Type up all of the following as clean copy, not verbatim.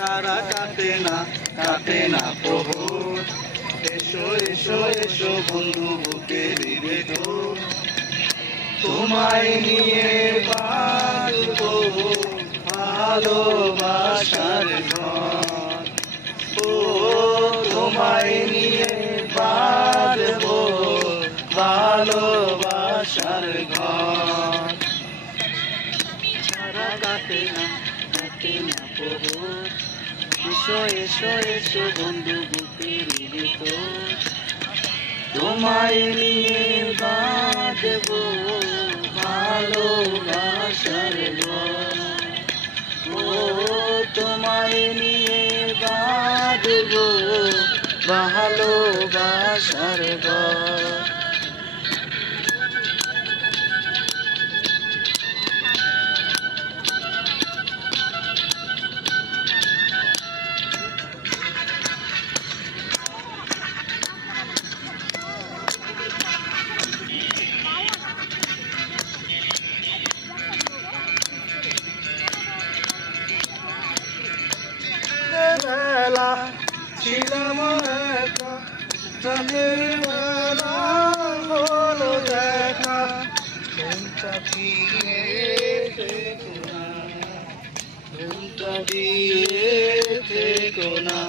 ছাড়া কাটে না প্রহর। এসো এসো এসো বন্ধু বুকের ভেতর, তোমায় নিয়ে বাঁধবো ভালোবাসার ঘর। ও তোমায় নিয়ে বাঁধবো ভালোবাসার ঘর। ছাড়া কাটে না প্রহর। এসো এসো এসো বন্ধু বুকের ভেতর, তোমায় নিয়ে বাঁধবো ভালোবাসার ঘর। ও তোমায় নিয়ে বাঁধবো ভালোবাসার ঘর। বেলা ছিলাম একা, চাঁদের বেলা হলো দেখা। ঘুমটা দিয়ে থেকো না, ঘুমটা দিয়ে থেকো না।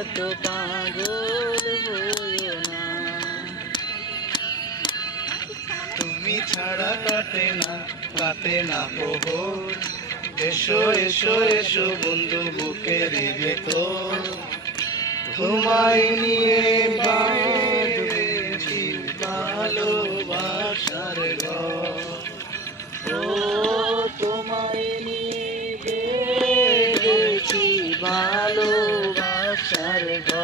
এত পাগল হইও না, তুমি ছাড়া কাটে না প্রহর। এসো এসো এসো বন্ধু বুকের ভেতর, তোমায় নিয়ে বাঁধেছি ভালোবাসার ঘর। ও তোমায় নিয়ে বেঁধেছি ভালোবাসার ঘর।